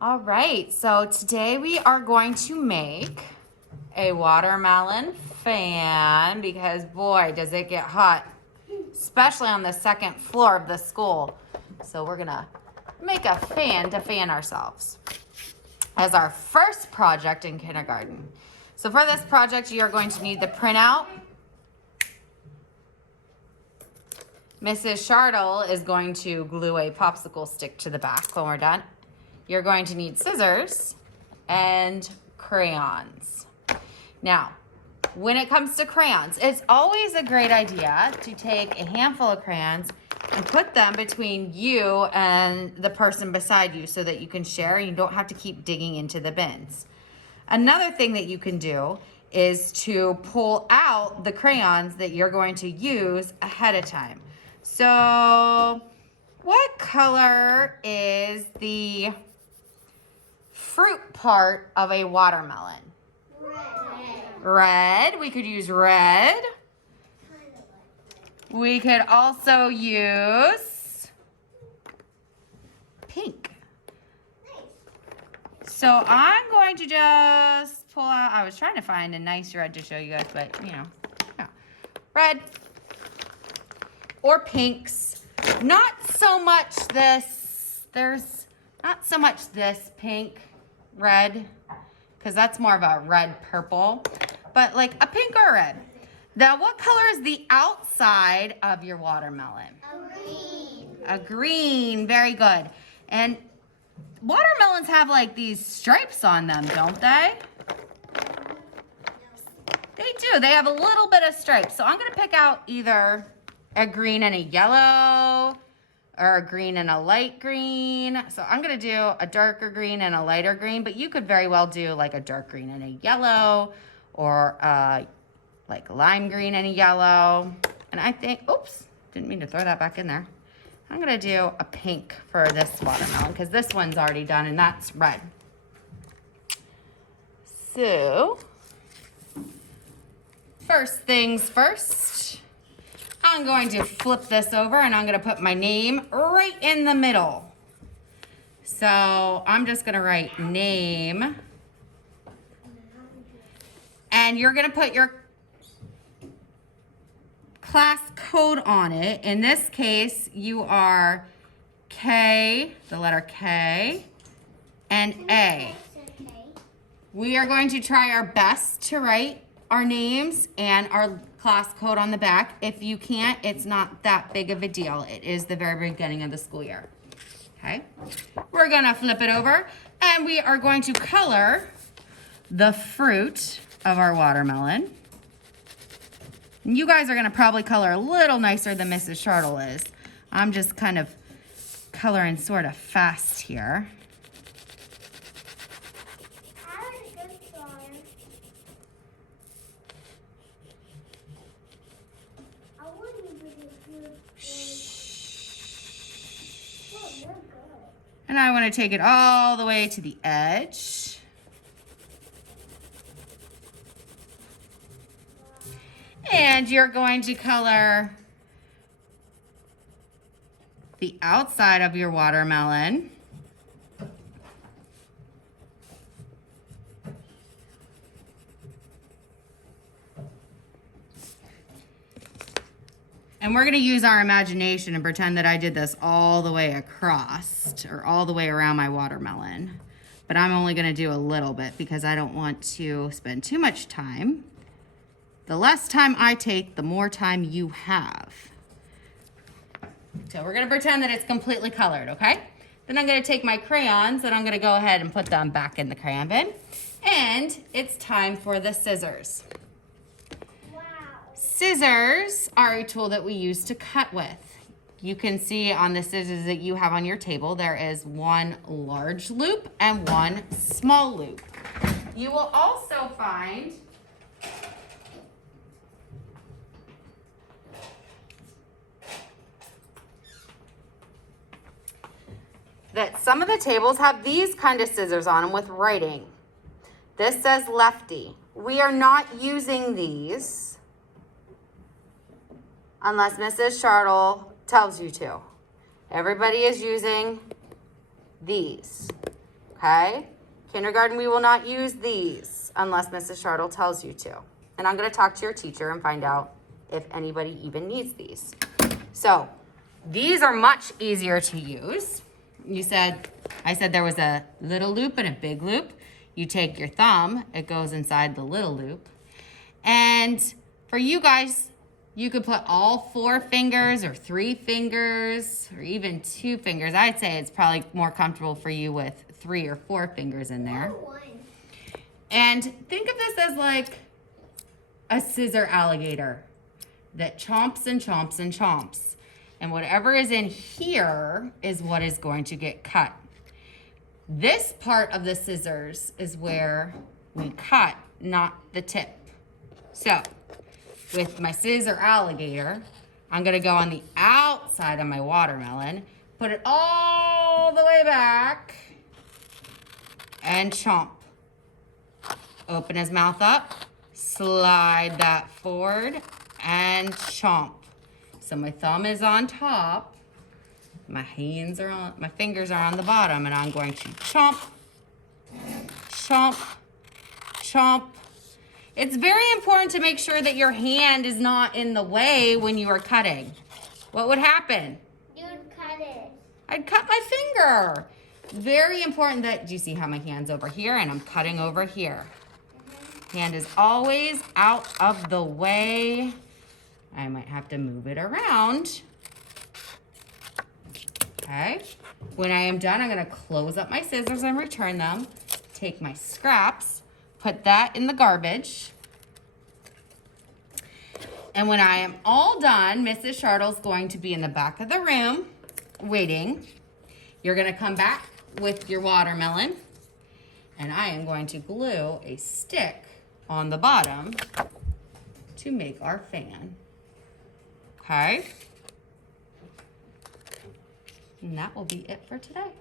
All right, so today we are going to make a watermelon fan because boy, does it get hot, especially on the second floor of the school. So we're gonna make a fan to fan ourselves as our first project in kindergarten. So for this project, you are going to need the printout. Mrs. Shardle is going to glue a popsicle stick to the back when we're done. You're going to need scissors and crayons. Now, when it comes to crayons, it's always a great idea to take a handful of crayons and put them between you and the person beside you so that you can share and you don't have to keep digging into the bins. Another thing that you can do is to pull out the crayons that you're going to use ahead of time. So, what color is the fruit part of a watermelon? Red. We could use red. We could also use pink. So I'm going to just pull out, I was trying to find a nice red to show you guys, but you know, yeah. Red or pinks. Not so much this, there's not so much this pink, red, because that's more of a red purple, but like a pink or a red. Now, what color is the outside of your watermelon? A green. A green, very good. And watermelons have like these stripes on them, don't they? They do, they have a little bit of stripes. So I'm gonna pick out either a green and a yellow, or a green and a light green. So I'm gonna do a darker green and a lighter green, but you could very well do like a dark green and a yellow, or like lime green and a yellow. And I think, oops, didn't mean to throw that back in there. I'm gonna do a pink for this watermelon because this one's already done and that's red. So, first things first, I'm going to flip this over and I'm gonna put my name right in the middle. So I'm just gonna write name. And you're gonna put your class code on it. In this case, you are K, the letter K, and A. We are going to try our best to write our names and our class code on the back. If you can't, it's not that big of a deal. It is the very beginning of the school year. Okay, we're gonna flip it over and we are going to color the fruit of our watermelon. And you guys are gonna probably color a little nicer than Mrs. Shardle is. I'm just kind of coloring sort of fast here. And I want to take it all the way to the edge. And you're going to color the outside of your watermelon. And we're gonna use our imagination and pretend that I did this all the way across or all the way around my watermelon. But I'm only gonna do a little bit because I don't want to spend too much time. The less time I take, the more time you have. So we're gonna pretend that it's completely colored, okay? Then I'm gonna take my crayons and I'm gonna go ahead and put them back in the crayon bin. And it's time for the scissors. Scissors are a tool that we use to cut with. You can see on the scissors that you have on your table, there is one large loop and one small loop. You will also find that some of the tables have these kind of scissors on them with writing. This says lefty. We are not using these unless Mrs. Shardle tells you to. Everybody is using these. okay? Kindergarten, we will not use these unless Mrs. Shardle tells you to. And I'm gonna talk to your teacher and find out if anybody even needs these. So these are much easier to use. I said there was a little loop and a big loop. You take your thumb, it goes inside the little loop. And for you guys, you could put all 4 fingers or 3 fingers or even 2 fingers. I'd say it's probably more comfortable for you with 3 or 4 fingers in there. And think of this as like a scissor alligator that chomps and chomps and chomps. And whatever is in here is what is going to get cut. This part of the scissors is where we cut, not the tip. So with my scissor alligator, I'm gonna go on the outside of my watermelon, put it all the way back, and chomp. Open his mouth up, slide that forward, and chomp. So my thumb is on top, my fingers are on the bottom, and I'm going to chomp, chomp, chomp. It's very important to make sure that your hand is not in the way when you are cutting. What would happen? You'd cut it. I'd cut my finger. Very important that, do you see how my hand's over here and I'm cutting over here? Hand is always out of the way. I might have to move it around. Okay. When I am done, I'm gonna close up my scissors and return them. Take my scraps, put that in the garbage. And when I am all done, Mrs. Shardle's going to be in the back of the room waiting. You're gonna come back with your watermelon, and I am going to glue a stick on the bottom to make our fan. Okay? And that will be it for today.